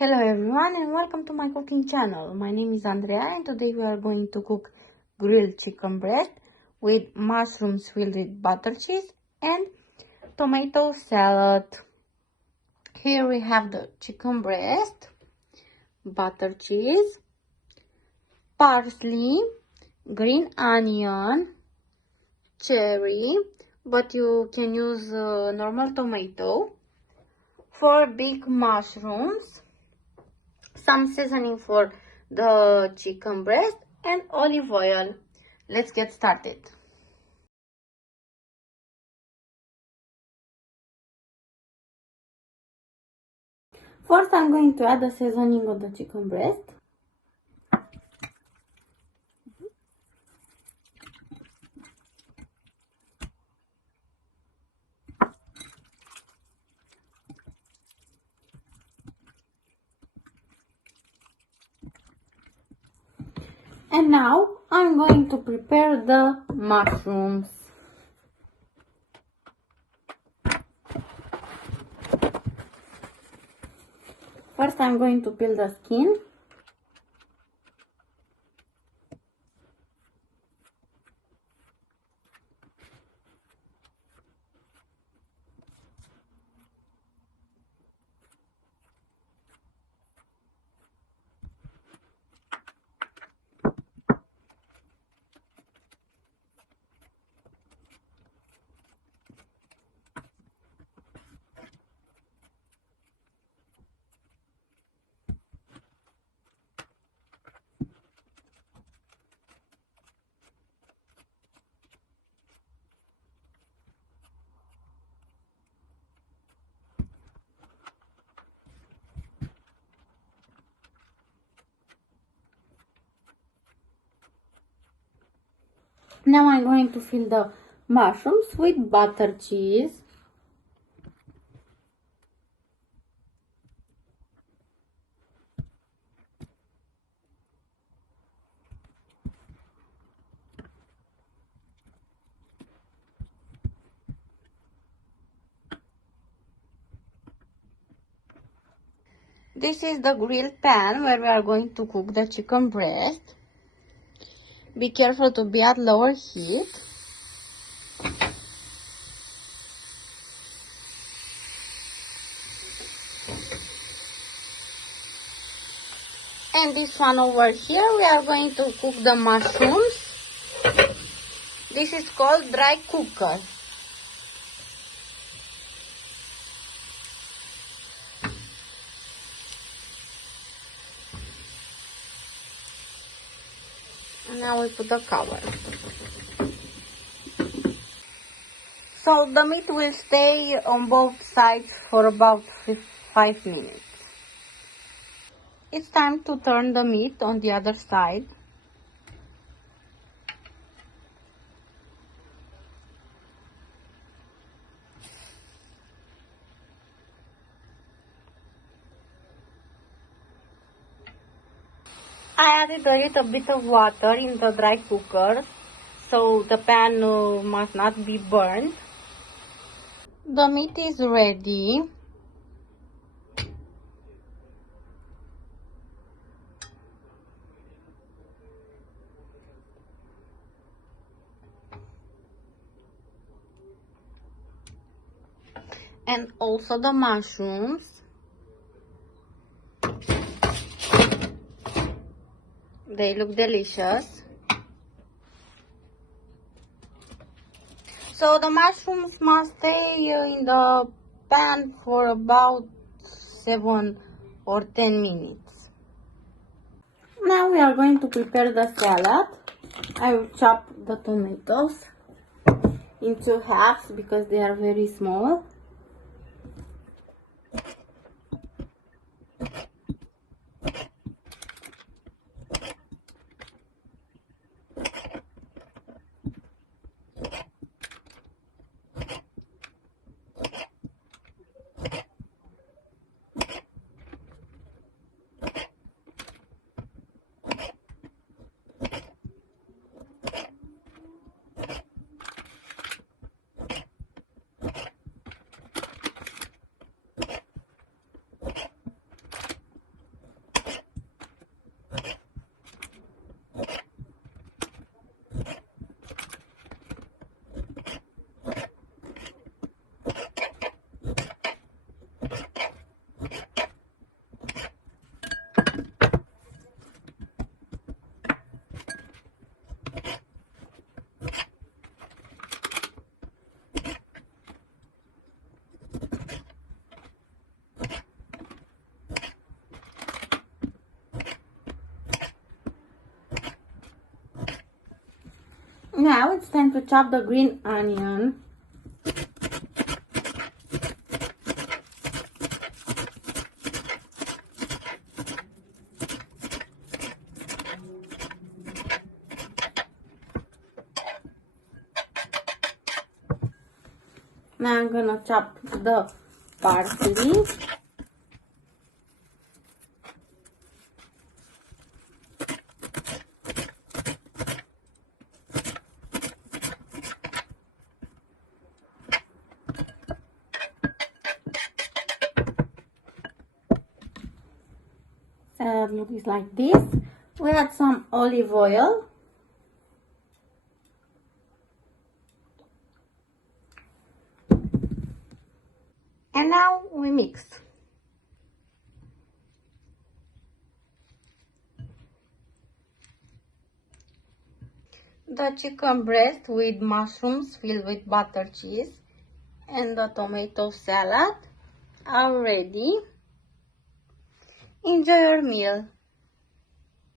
Hello everyone and welcome to my cooking channel. My name is Andrea and today we are going to cook grilled chicken breast with mushrooms filled with butter cheese and tomato salad. Here we have the chicken breast, butter cheese, parsley, green onion, cherry, but you can use normal tomato, 4 big mushrooms, some seasoning for the chicken breast and olive oil. Let's get started. First, I'm going to add the seasoning of the chicken breast. And now I'm going to prepare the mushrooms. First, I'm going to peel the skin. Now I'm going to fill the mushrooms with butter cheese. This is the grilled pan where we are going to cook the chicken breast. Be careful to be at lower heat. And this one over here, we are going to cook the mushrooms. This is called dry cooker. And now we put the cover. So the meat will stay on both sides for about 5 minutes. It's time to turn the meat on the other side. I added a little bit of water in the dry cooker so the pan must not be burned. The meat is ready. And also the mushrooms. They look delicious. So the mushrooms must stay in the pan for about 7 or 10 minutes. Now we are going to prepare the salad. I will chop the tomatoes into halves because they are very small. Now it's time to chop the green onion. Now I'm gonna chop the parsley. Salad looks like this. We add some olive oil. And now we mix. The chicken breast with mushrooms filled with butter cheese and the tomato salad are ready. Enjoy your meal.